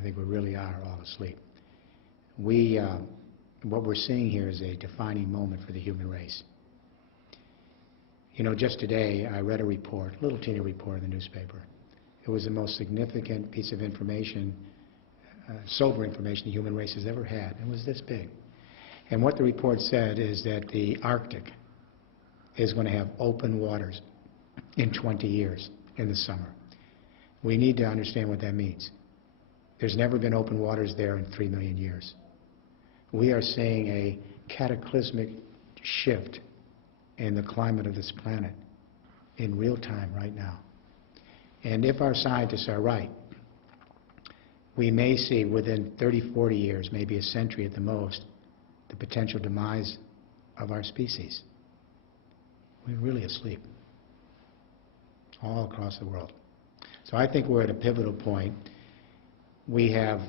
I think we really are all asleep. What we're seeing here is a defining moment for the human race. You know, just today I read a report, a little teeny report in the newspaper. It was the most significant piece of information, sober information the human race has ever had. It was this big. And what the report said is that the Arctic is going to have open waters in 20 years in the summer. We need to understand what that means. There's never been open waters there in 3 million years. We are seeing a cataclysmic shift in the climate of this planet in real time right now. And if our scientists are right, we may see within 30, 40 years, maybe a century at the most, the potential demise of our species. We're really asleep all across the world. So I think we're at a pivotal point. We have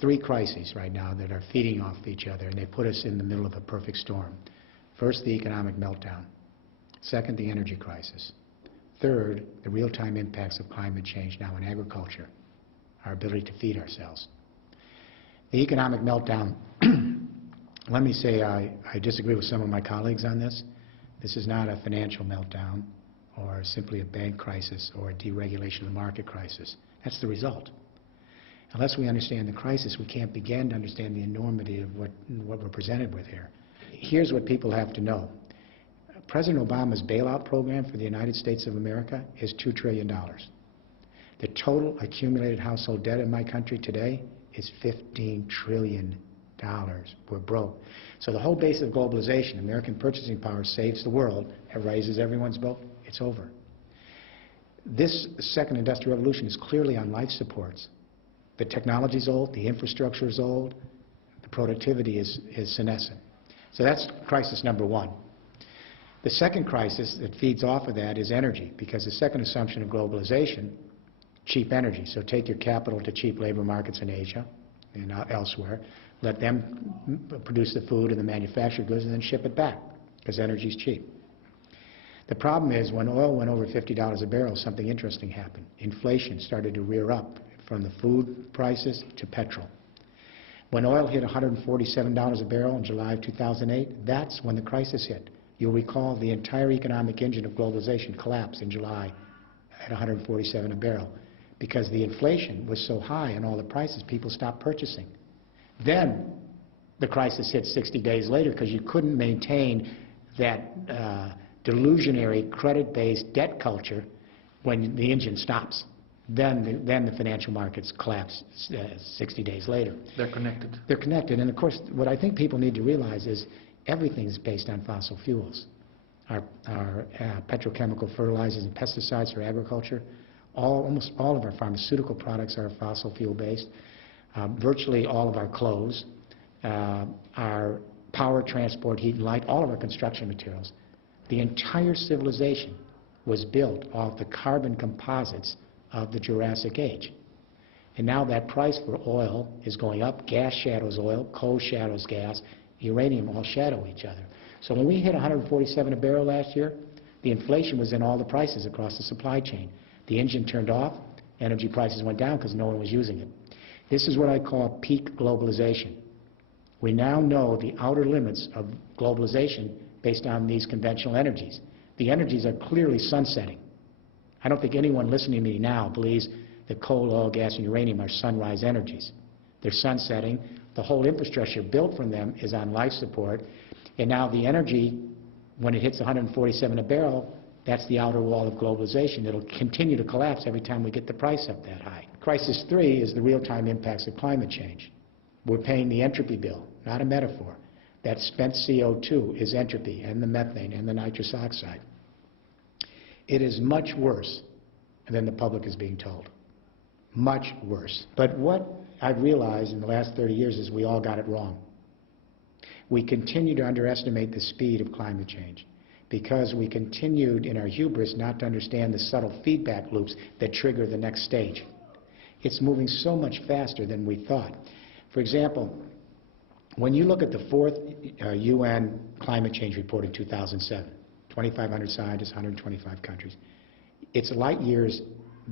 3 crises right now that are feeding off each other, and they put us in the middle of a perfect storm. First, the economic meltdown. Second, the energy crisis. Third, the real-time impacts of climate change now in agriculture, our ability to feed ourselves. The economic meltdown, let me say I disagree with some of my colleagues on this. This is not a financial meltdown or simply a bank crisis or a deregulation of the market crisis. That's the result. Unless we understand the crisis, we can't begin to understand the enormity of what we're presented with here. Here's what people have to know. President Obama's bailout program for the United States of America is $2 trillion. The total accumulated household debt in my country today is $15 trillion. We're broke. So the whole base of globalization, American purchasing power saves the world, it raises everyone's boat, it's over. This second industrial revolution is clearly on life supports. The technology is old, the infrastructure is old, the productivity is senescent. So that's crisis number 1. The second crisis that feeds off of that is energy, because the second assumption of globalization, cheap energy. So take your capital to cheap labor markets in Asia and elsewhere, let them produce the food and the manufactured goods and then ship it back, because energy is cheap. The problem is when oil went over $50 a barrel, something interesting happened. Inflation started to rear up from the food prices to petrol. When oil hit $147 a barrel in July of 2008, that's when the crisis hit. You'll recall the entire economic engine of globalization collapsed in July at $147 a barrel because the inflation was so high and all the prices, people stopped purchasing. Then the crisis hit 60 days later because you couldn't maintain that delusionary credit-based debt culture when the engine stops. Then the financial markets collapse 60 days later. They're connected. They're connected. And of course, what I think people need to realize is everything is based on fossil fuels. Our petrochemical fertilizers and pesticides for agriculture, almost all of our pharmaceutical products are fossil fuel based. Virtually all of our clothes, our power, transport, heat and light, all of our construction materials. The entire civilization was built off the carbon composites of the Jurassic Age. And now that price for oil is going up. Gas shadows oil, coal shadows gas, uranium all shadow each other. So when we hit $147 a barrel last year, the inflation was in all the prices across the supply chain. The engine turned off, energy prices went down because no one was using it. This is what I call peak globalization. We now know the outer limits of globalization based on these conventional energies. The energies are clearly sunsetting. I don't think anyone listening to me now believes that coal, oil, gas, and uranium are sunrise energies. They're sunsetting. The whole infrastructure built from them is on life support. And now the energy, when it hits 147 a barrel, that's the outer wall of globalization. It'll continue to collapse every time we get the price up that high. Crisis 3 is the real-time impacts of climate change. We're paying the entropy bill, not a metaphor. That spent CO2 is entropy, and the methane, and the nitrous oxide. It is much worse than the public is being told. Much worse. But what I've realized in the last 30 years is we all got it wrong. We continue to underestimate the speed of climate change because we continued in our hubris not to understand the subtle feedback loops that trigger the next stage. It's moving so much faster than we thought. For example, when you look at the 4th UN climate change report in 2007, 2,500 scientists, 125 countries, it's light years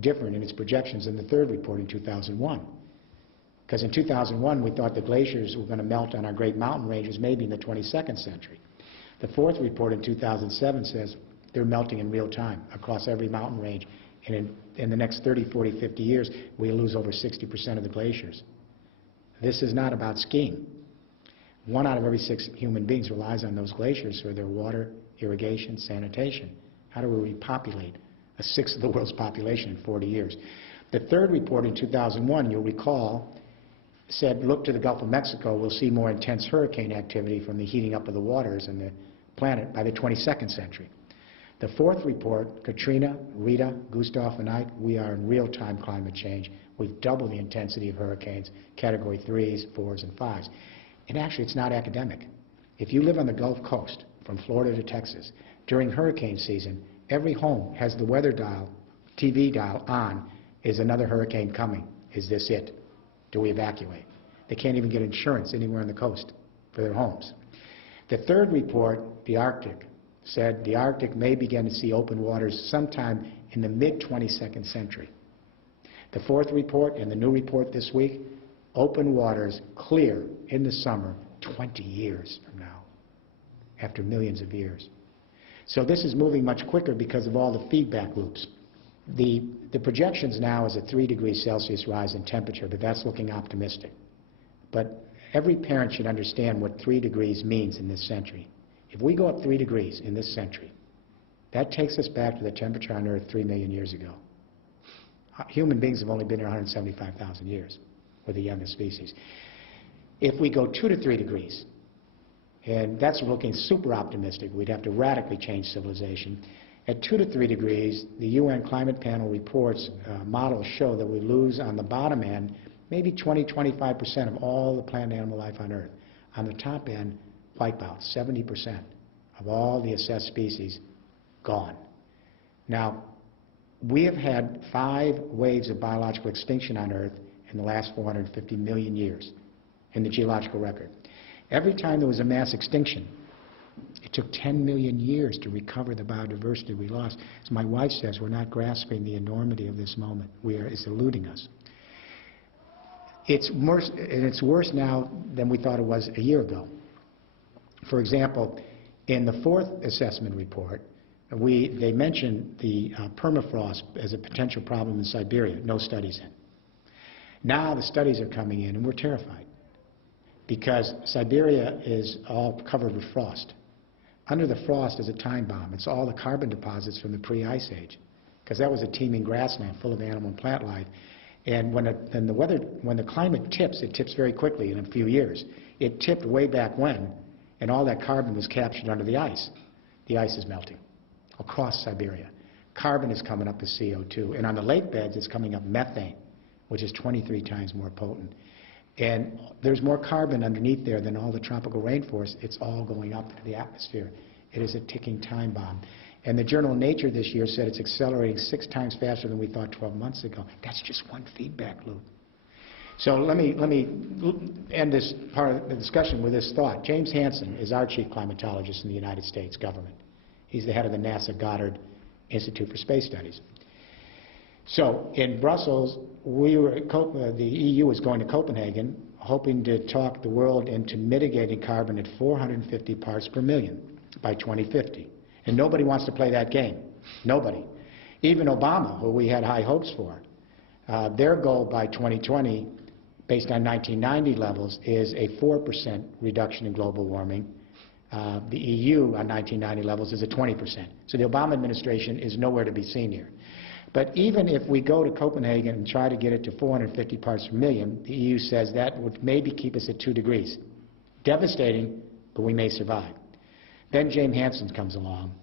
different in its projections than the 3rd report in 2001. Because in 2001, we thought the glaciers were going to melt on our great mountain ranges maybe in the 22nd century. The fourth report in 2007 says they're melting in real time across every mountain range. And in the next 30, 40, 50 years, we'll lose over 60% of the glaciers. This is not about skiing. 1 out of every 6 human beings relies on those glaciers for their water, irrigation, sanitation. How do we repopulate a sixth of the world's population in 40 years? The third report in 2001, you'll recall, said, look to the Gulf of Mexico, we'll see more intense hurricane activity from the heating up of the waters in the planet by the 22nd century. The fourth report, Katrina, Rita, Gustav, and Ike, we are in real-time climate change. We've doubled the intensity of hurricanes, category 3s, 4s, and 5s. And actually, it's not academic. If you live on the Gulf Coast, from Florida to Texas, during hurricane season, every home has the weather dial, TV dial on. Is another hurricane coming? Is this it? Do we evacuate? They can't even get insurance anywhere on the coast for their homes. The third report, the Arctic, said the Arctic may begin to see open waters sometime in the mid-22nd century. The fourth report and the new report this week, open waters clear in the summer 20 years from now, after millions of years. So this is moving much quicker because of all the feedback loops. The projections now is a 3 degrees Celsius rise in temperature, but that's looking optimistic. But every parent should understand what 3 degrees means in this century. If we go up 3 degrees in this century, that takes us back to the temperature on Earth 3 million years ago. Human beings have only been here 175,000 years. We're the youngest species. If we go 2 to 3 degrees, and that's looking super optimistic, we'd have to radically change civilization. At 2 to 3 degrees, the UN Climate Panel reports, models show that we lose on the bottom end maybe 20–25% of all the plant and animal life on Earth. On the top end, wipeout, 70% of all the assessed species gone. Now, we have had 5 waves of biological extinction on Earth in the last 450 million years in the geological record. Every time there was a mass extinction, it took 10 million years to recover the biodiversity we lost. As my wife says, we're not grasping the enormity of this moment. It's eluding us. It's worse now than we thought it was a year ago. For example, in the fourth assessment report, they mentioned the permafrost as a potential problem in Siberia. No studies in. Now the studies are coming in, and we're terrified because Siberia is all covered with frost. Under the frost is a time bomb. It's all the carbon deposits from the pre-ice age, because that was a teeming grassland full of animal and plant life. And when the climate tips, it tips very quickly in a few years. It tipped way back when, and all that carbon was captured under the ice. The ice is melting across Siberia. Carbon is coming up as CO2, and on the lake beds it's coming up methane, which is 23 times more potent. And there's more carbon underneath there than all the tropical rainforest. It's all going up into the atmosphere. It is a ticking time bomb. And the journal Nature this year said it's accelerating 6 times faster than we thought 12 months ago. That's just one feedback loop. So let me end this part of the discussion with this thought. James Hansen is our chief climatologist in the United States government. He's the head of the NASA Goddard Institute for Space Studies. So in Brussels, the EU is going to Copenhagen, hoping to talk the world into mitigating carbon at 450 parts per million by 2050. And nobody wants to play that game. Nobody. Even Obama, who we had high hopes for, their goal by 2020, based on 1990 levels, is a 4% reduction in global warming. The EU on 1990 levels is a 20%. So the Obama administration is nowhere to be seen here. But even if we go to Copenhagen and try to get it to 450 parts per million, the EU says that would maybe keep us at 2 degrees. Devastating, but we may survive. Then James Hansen comes along.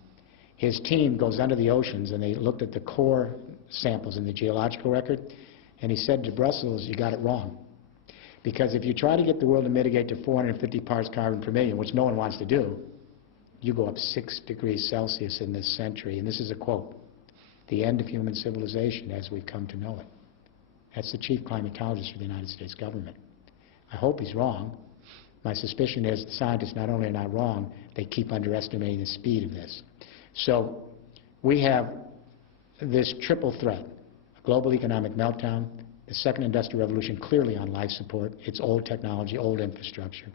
His team goes under the oceans, and they looked at the core samples in the geological record, and he said to Brussels, you got it wrong. Because if you try to get the world to mitigate to 450 parts carbon per million, which no one wants to do, you go up 6 degrees Celsius in this century. And this is a quote: the end of human civilization as we've come to know it. That's the chief climatologist for the United States government. I hope he's wrong. My suspicion is the scientists not only are not wrong, they keep underestimating the speed of this. So we have this triple threat: a global economic meltdown, The second industrial revolution clearly on life support. It's old technology, old infrastructure.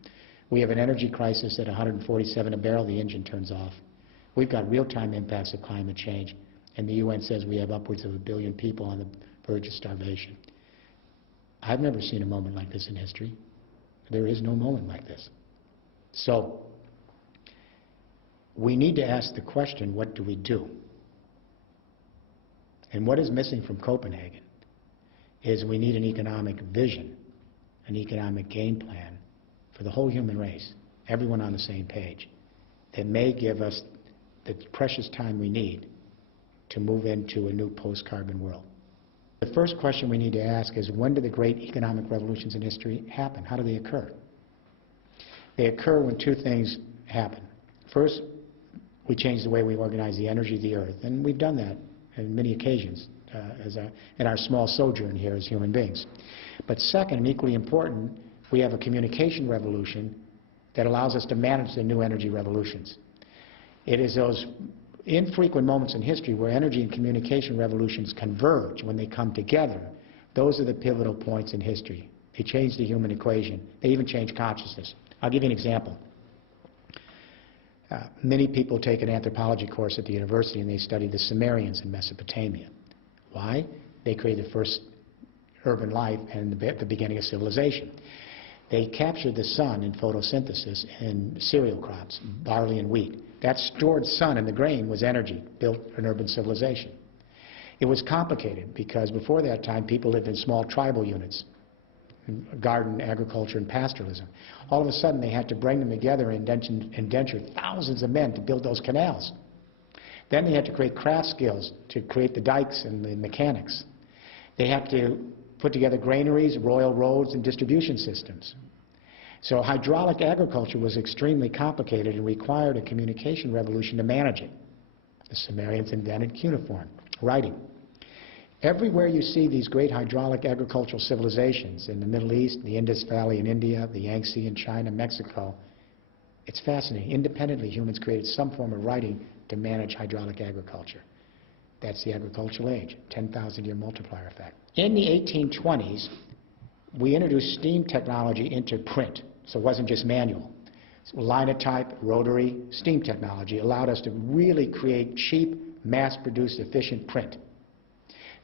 We have an energy crisis at 147 a barrel, the engine turns off. We've got real-time impacts of climate change, and the UN says we have upwards of 1 billion people on the verge of starvation. I've never seen a moment like this in history. There is no moment like this. So we need to ask the question, what do we do? And what is missing from Copenhagen is we need an economic vision, an economic game plan for the whole human race, everyone on the same page, that may give us the precious time we need to move into a new post-carbon world. The first question we need to ask is, when do the great economic revolutions in history happen? How do they occur? They occur when two things happen. First, we change the way we organize the energy of the earth, and we've done that on many occasions in our small sojourn here as human beings. But second, and equally important, we have a communication revolution that allows us to manage the new energy revolutions. It is those infrequent moments in history where energy and communication revolutions converge. When they come together, those are the pivotal points in history. They change the human equation. They even change consciousness. I'll give you an example. Many people take an anthropology course at the university and they study the Sumerians in Mesopotamia. Why? They created the first urban life and the beginning of civilization. They captured the sun in photosynthesis in cereal crops, barley and wheat. That stored sun in the grain was energy, built an urban civilization. It was complicated because before that time people lived in small tribal units, garden, agriculture, and pastoralism. All of a sudden they had to bring them together and indenture thousands of men to build those canals. Then they had to create craft skills to create the dikes and the mechanics. They had to put together granaries, royal roads, and distribution systems. So hydraulic agriculture was extremely complicated and required a communication revolution to manage it. The Sumerians invented cuneiform, writing. Everywhere you see these great hydraulic agricultural civilizations in the Middle East, the Indus Valley in India, the Yangtze in China, Mexico, it's fascinating. Independently, humans created some form of writing to manage hydraulic agriculture. That's the agricultural age, 10,000-year multiplier effect. In the 1820s, we introduced steam technology into print, so it wasn't just manual. So linotype, rotary, steam technology allowed us to really create cheap, mass-produced, efficient print.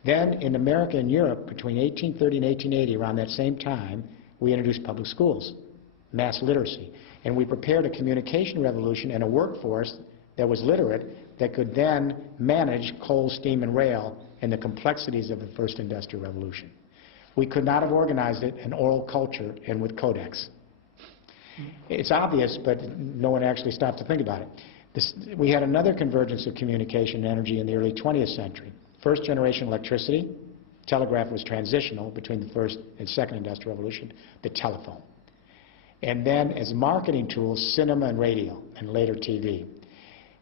Then in America and Europe, between 1830 and 1880, around that same time, we introduced public schools, mass literacy, and we prepared a communication revolution and a workforce that was literate that could then manage coal, steam, and rail and the complexities of the first industrial revolution. We could not have organized it in oral culture and with codex. It's obvious, but no one actually stopped to think about it. We had another convergence of communication and energy in the early 20th century. First generation electricity, telegraph was transitional between the first and second industrial revolution, the telephone. And then as marketing tools, cinema and radio, and later TV.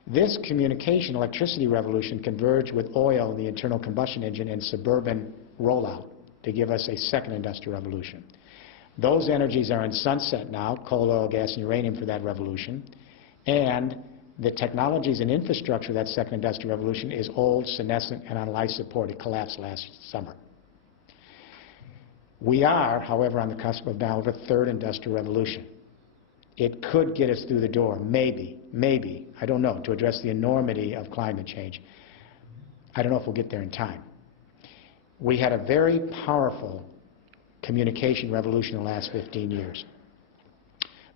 This communication electricity revolution converged with oil, the internal combustion engine, and suburban rollout to give us a second industrial revolution. Those energies are in sunset now, coal, oil, gas, and uranium for that revolution. And the technologies and infrastructure of that second industrial revolution is old, senescent, and on life support. It collapsed last summer. We are, however, on the cusp of now of a third industrial revolution. It could get us through the door, maybe, I don't know, to address the enormity of climate change. I don't know if we'll get there in time. We had a very powerful communication revolution in the last 15 years.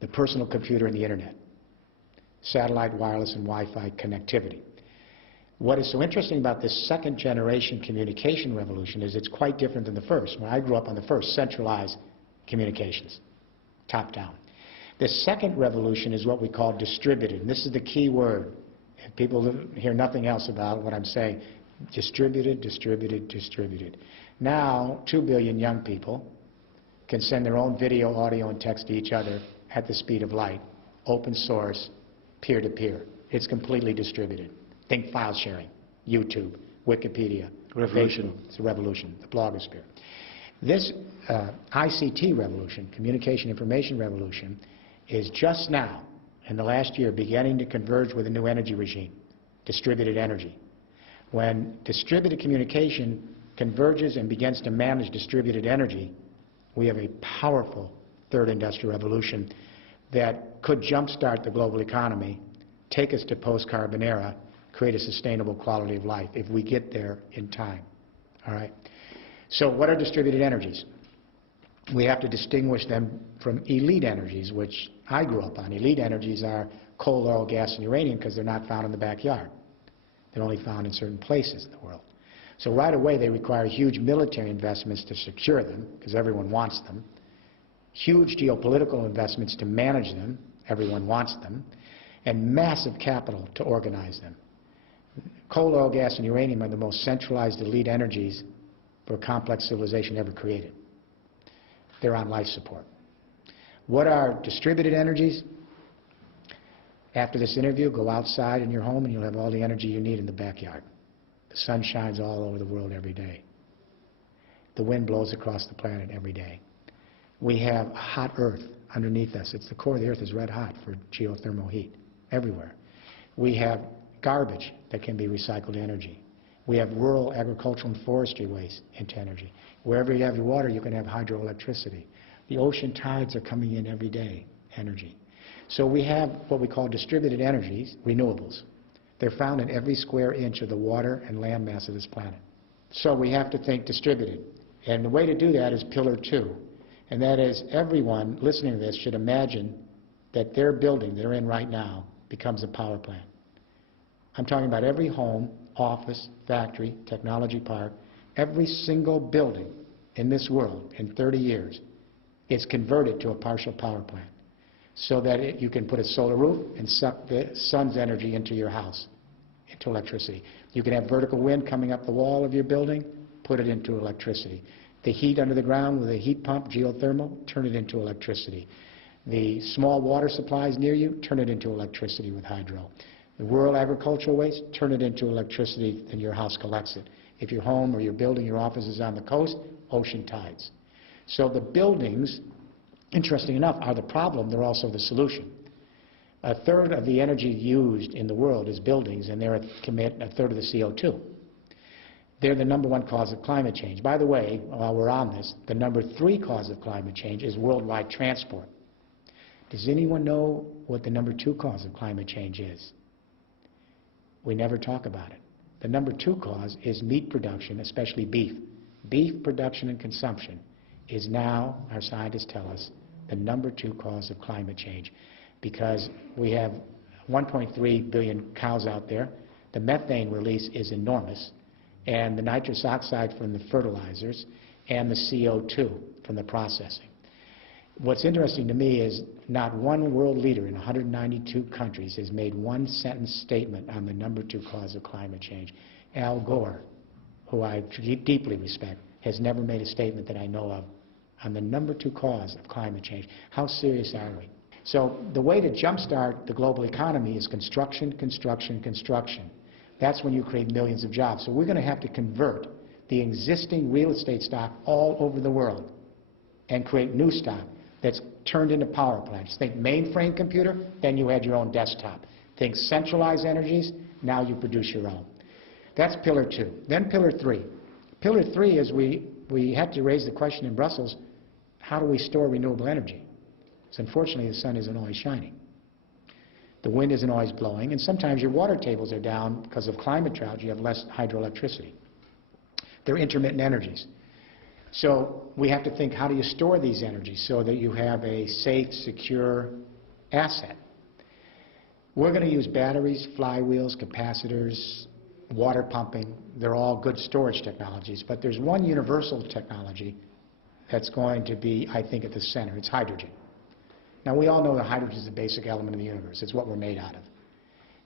The personal computer and the internet. Satellite, wireless, and Wi-Fi connectivity. What is so interesting about this second generation communication revolution is it's quite different than the first. When I grew up on the first, centralized communications, top down. The second revolution is what we call distributed, and this is the key word. If people hear nothing else about what I'm saying, distributed, distributed, distributed. Now, 2 billion young people can send their own video, audio, and text to each other at the speed of light, open source, peer-to-peer. It's completely distributed. Think file sharing, YouTube, Wikipedia. Revolution. It's a revolution, the blogosphere. This ICT revolution, communication information revolution, is just now, in the last year, beginning to converge with a new energy regime, distributed energy. When distributed communication converges and begins to manage distributed energy, we have a powerful third industrial revolution that could jumpstart the global economy, take us to post-carbon era, create a sustainable quality of life if we get there in time. All right? So what are distributed energies? We have to distinguish them from elite energies, which I grew up on. Elite energies are coal, oil, gas, and uranium because they're not found in the backyard. They're only found in certain places in the world. So right away they require huge military investments to secure them because everyone wants them, huge geopolitical investments to manage them, everyone wants them, and massive capital to organize them. Coal, oil, gas, and uranium are the most centralized elite energies for a complex civilization ever created. They're on life support. What are distributed energies? After this interview, go outside in your home and you'll have all the energy you need in the backyard. The sun shines all over the world every day. The wind blows across the planet every day. We have a hot earth underneath us. It's the core of the earth is red hot for geothermal heat everywhere. We have garbage that can be recycled energy. We have rural agricultural and forestry waste into energy. Wherever you have your water, you can have hydroelectricity. The ocean tides are coming in every day, energy. So we have what we call distributed energies, renewables. They're found in every square inch of the water and land mass of this planet. So we have to think distributed. And the way to do that is pillar 2. And that is everyone listening to this should imagine that their building they're in right now becomes a power plant. I'm talking about every home, office, factory, technology park, every single building in this world in 30 years is converted to a partial power plant so that you can put a solar roof and suck the sun's energy into your house, into electricity. You can have vertical wind coming up the wall of your building, put it into electricity. The heat under the ground with a heat pump, geothermal, turn it into electricity. The small water supplies near you, turn it into electricity with hydro. The rural agricultural waste, turn it into electricity and your house collects it. If your home or your building, your office is on the coast, ocean tides. So the buildings, interesting enough, are the problem, they're also the solution. A third of the energy used in the world is buildings, and they commit a third of the CO2. They're the #1 cause of climate change. By the way, while we're on this, the #3 cause of climate change is worldwide transport. Does anyone know what the #2 cause of climate change is? We never talk about it. The #2 cause is meat production, especially beef. Beef production and consumption is now, our scientists tell us, the #2 cause of climate change because we have 1.3 billion cows out there. The methane release is enormous, and the nitrous oxide from the fertilizers and the CO2 from the processing. What's interesting to me is not one world leader in 192 countries has made one sentence statement on the #2 cause of climate change. Al Gore, who I deeply respect, has never made a statement that I know of on the #2 cause of climate change. How serious are we? So the way to jumpstart the global economy is construction, construction, construction. That's when you create millions of jobs. So we're going to have to convert the existing real estate stock all over the world and create new stock that's turned into power plants. Think mainframe computer, then you had your own desktop. Think centralized energies, now you produce your own. That's pillar 2. Then pillar 3. Pillar 3 is we had to raise the question in Brussels, how do we store renewable energy? So unfortunately the sun isn't always shining. The wind isn't always blowing, and sometimes your water tables are down because of climate drought. You have less hydroelectricity. They're intermittent energies. So we have to think, how do you store these energies so that you have a safe, secure asset? We're going to use batteries, flywheels, capacitors, water pumping. They're all good storage technologies, but there's one universal technology that's going to be, I think, at the center. It's hydrogen. Now, we all know that hydrogen is the basic element of the universe. It's what we're made out of.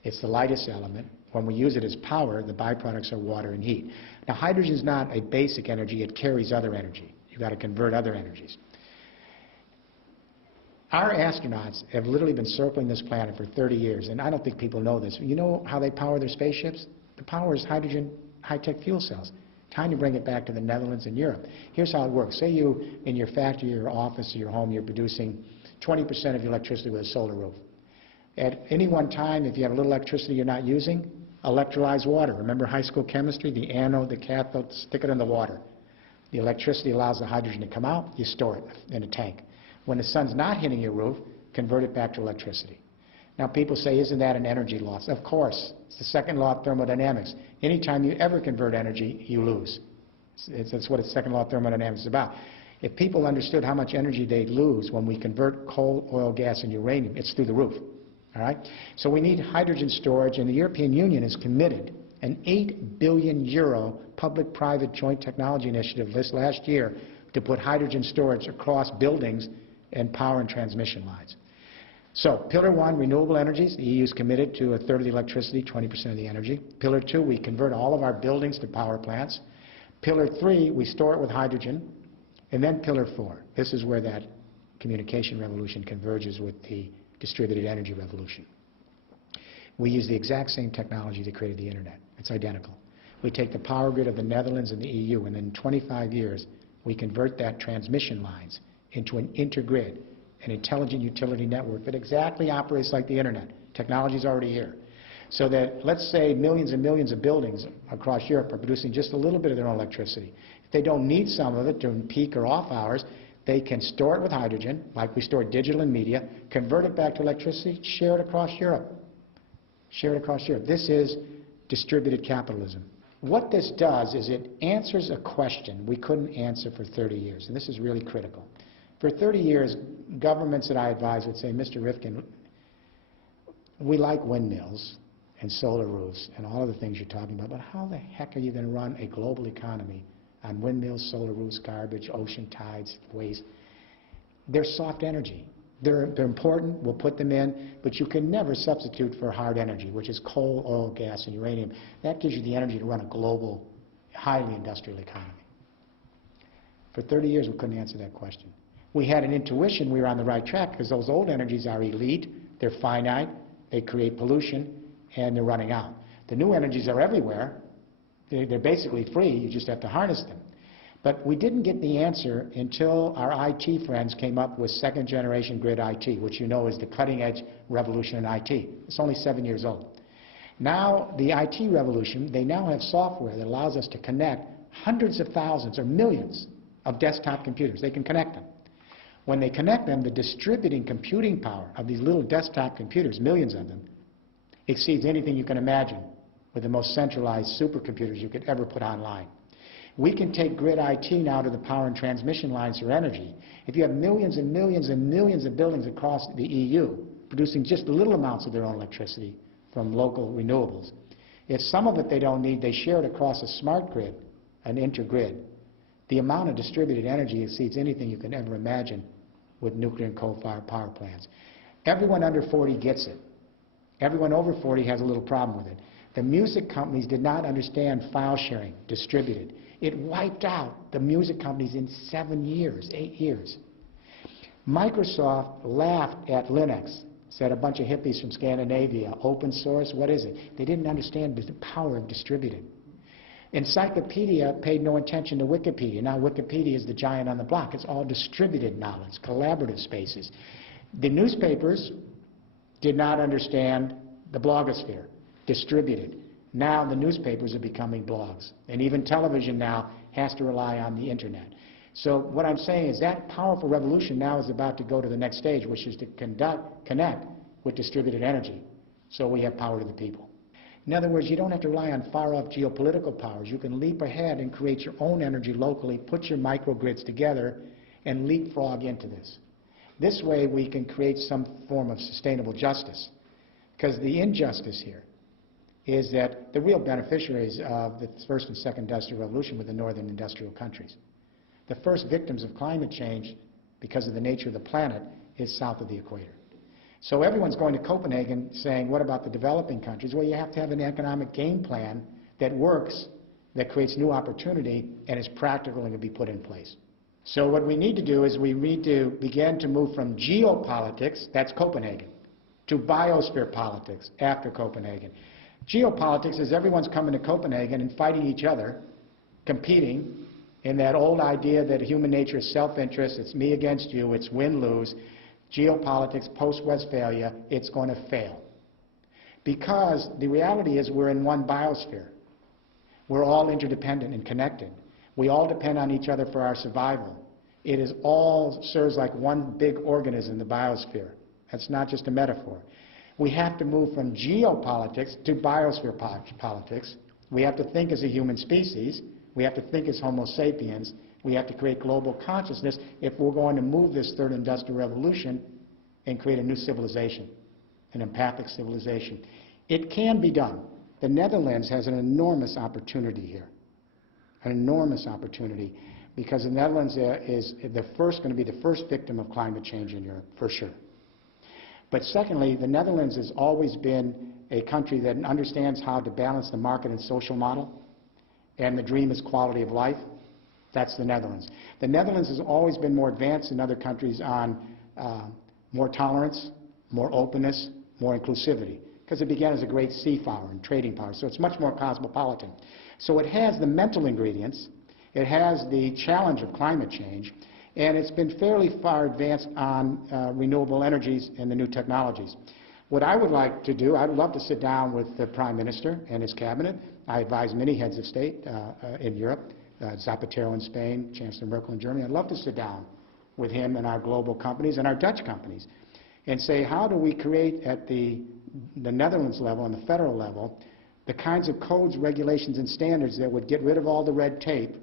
It's the lightest element. When we use it as power, the byproducts are water and heat. Now, hydrogen is not a basic energy. It carries other energy. You've got to convert other energies. Our astronauts have literally been circling this planet for 30 years, and I don't think people know this. You know how they power their spaceships? The power is hydrogen, high-tech fuel cells. Time to bring it back to the Netherlands and Europe. Here's how it works. Say you, in your factory, your office, or your home, you're producing 20% of your electricity with a solar roof. At any one time, if you have a little electricity you're not using, Electrolyzed water. Remember high school chemistry? The anode, the cathode, stick it in the water. The electricity allows the hydrogen to come out, you store it in a tank. When the sun's not hitting your roof, convert it back to electricity. Now people say, isn't that an energy loss? Of course. It's the second law of thermodynamics. Anytime you ever convert energy, you lose. That's what the second law of thermodynamics is about. If people understood how much energy they'd lose when we convert coal, oil, gas, and uranium, it's through the roof. All right? So we need hydrogen storage, and the European Union is committed an €8 billion public-private joint technology initiative this last year to put hydrogen storage across buildings and power and transmission lines. So, Pillar 1, renewable energies. The EU is committed to a third of the electricity, 20% of the energy. Pillar 2, we convert all of our buildings to power plants. Pillar 3, we store it with hydrogen. And then Pillar 4, this is where that communication revolution converges with the distributed energy revolution. We use the exact same technology that created the Internet. It's identical. We take the power grid of the Netherlands and the EU, and in 25 years, we convert that transmission lines into an intergrid, an intelligent utility network that exactly operates like the Internet. Technology is already here. So that, let's say, millions and millions of buildings across Europe are producing just a little bit of their own electricity. If they don't need some of it during peak or off hours, they can store it with hydrogen, like we store digital and media, convert it back to electricity, share it across Europe. Share it across Europe. This is distributed capitalism. What this does is it answers a question we couldn't answer for 30 years, and this is really critical. For 30 years, governments that I advise would say, Mr. Rifkin, we like windmills and solar roofs and all of the things you're talking about, but how the heck are you going to run a global economy on windmills, solar roofs, garbage, ocean tides, waste? They're soft energy. They're important, we'll put them in, but you can never substitute for hard energy, which is coal, oil, gas, and uranium. That gives you the energy to run a global, highly industrial economy. For 30 years, we couldn't answer that question. We had an intuition we were on the right track because those old energies are elite, they're finite, they create pollution, and they're running out. The new energies are everywhere. They're basically free, you just have to harness them. But we didn't get the answer until our IT friends came up with second-generation grid IT, which you know is the cutting-edge revolution in IT. It's only 7 years old. Now, the IT revolution, they now have software that allows us to connect hundreds of thousands or millions of desktop computers. They can connect them. When they connect them, the distributing computing power of these little desktop computers, millions of them, exceeds anything you can imagine with the most centralized supercomputers you could ever put online. We can take grid IT now to the power and transmission lines for energy. If you have millions and millions and millions of buildings across the EU producing just little amounts of their own electricity from local renewables, if some of it they don't need, they share it across a smart grid, an intergrid. The amount of distributed energy exceeds anything you can ever imagine with nuclear and coal-fired power plants. Everyone under 40 gets it. Everyone over 40 has a little problem with it. The music companies did not understand file sharing, distributed. It wiped out the music companies in 7 years, 8 years. Microsoft laughed at Linux, said a bunch of hippies from Scandinavia, open source, what is it? They didn't understand the power of distributed. Encyclopedia paid no attention to Wikipedia. Now Wikipedia is the giant on the block. It's all distributed knowledge, collaborative spaces. The newspapers did not understand the blogosphere, distributed. Now the newspapers are becoming blogs, and even television now has to rely on the internet. So what I'm saying is that powerful revolution now is about to go to the next stage, which is to connect with distributed energy, so we have power to the people. In other words, you don't have to rely on far-off geopolitical powers. You can leap ahead and create your own energy locally, put your microgrids together, and leapfrog into this. This way we can create some form of sustainable justice, because the injustice here is that the real beneficiaries of the first and second industrial revolution were the northern industrial countries. The first victims of climate change, because of the nature of the planet, is south of the equator. So everyone's going to Copenhagen saying, what about the developing countries? Well, you have to have an economic game plan that works, that creates new opportunity, and is practical and can be put in place. So what we need to do is we need to begin to move from geopolitics, that's Copenhagen, to biosphere politics after Copenhagen. Geopolitics is everyone's coming to Copenhagen and fighting each other, competing in that old idea that human nature is self-interest, it's me against you, it's win-lose. Geopolitics, post-Westphalia, it's going to fail. Because the reality is we're in one biosphere. We're all interdependent and connected. We all depend on each other for our survival. It is all serves like one big organism, the biosphere. That's not just a metaphor. We have to move from geopolitics to biosphere politics. We have to think as a human species. We have to think as Homo sapiens. We have to create global consciousness if we're going to move this third industrial revolution and create a new civilization, an empathic civilization. It can be done. The Netherlands has an enormous opportunity here, an enormous opportunity, because the Netherlands is going to be the first victim of climate change in Europe, for sure. But secondly, the Netherlands has always been a country that understands how to balance the market and social model, and the dream is quality of life. That's the Netherlands. The Netherlands has always been more advanced than other countries on more tolerance, more openness, more inclusivity, because it began as a great sea power and trading power, so it's much more cosmopolitan. So it has the mental ingredients, it has the challenge of climate change, and it's been fairly far advanced on renewable energies and the new technologies. What I would like to do, I'd love to sit down with the Prime Minister and his cabinet. I advise many heads of state in Europe, Zapatero in Spain, Chancellor Merkel in Germany. I'd love to sit down with him and our global companies and our Dutch companies and say, how do we create at the Netherlands level and the federal level the kinds of codes, regulations, and standards that would get rid of all the red tape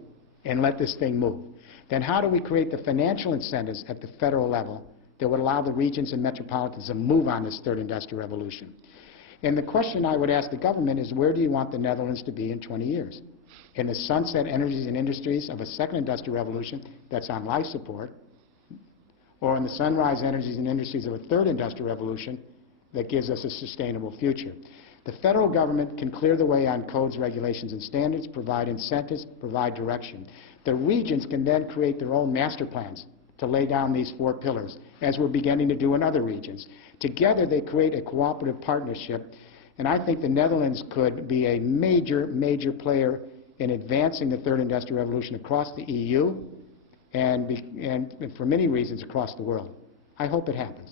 and let this thing move? Then how do we create the financial incentives at the federal level that would allow the regions and metropolitans to move on this third industrial revolution? And the question I would ask the government is, where do you want the Netherlands to be in 20 years? In the sunset energies and industries of a second industrial revolution that's on life support, or in the sunrise energies and industries of a third industrial revolution that gives us a sustainable future? The federal government can clear the way on codes, regulations, and standards, provide incentives, provide direction. The regions can then create their own master plans to lay down these 4 pillars, as we're beginning to do in other regions. Together they create a cooperative partnership, and I think the Netherlands could be a major, major player in advancing the third industrial revolution across the EU and for many reasons across the world. I hope it happens.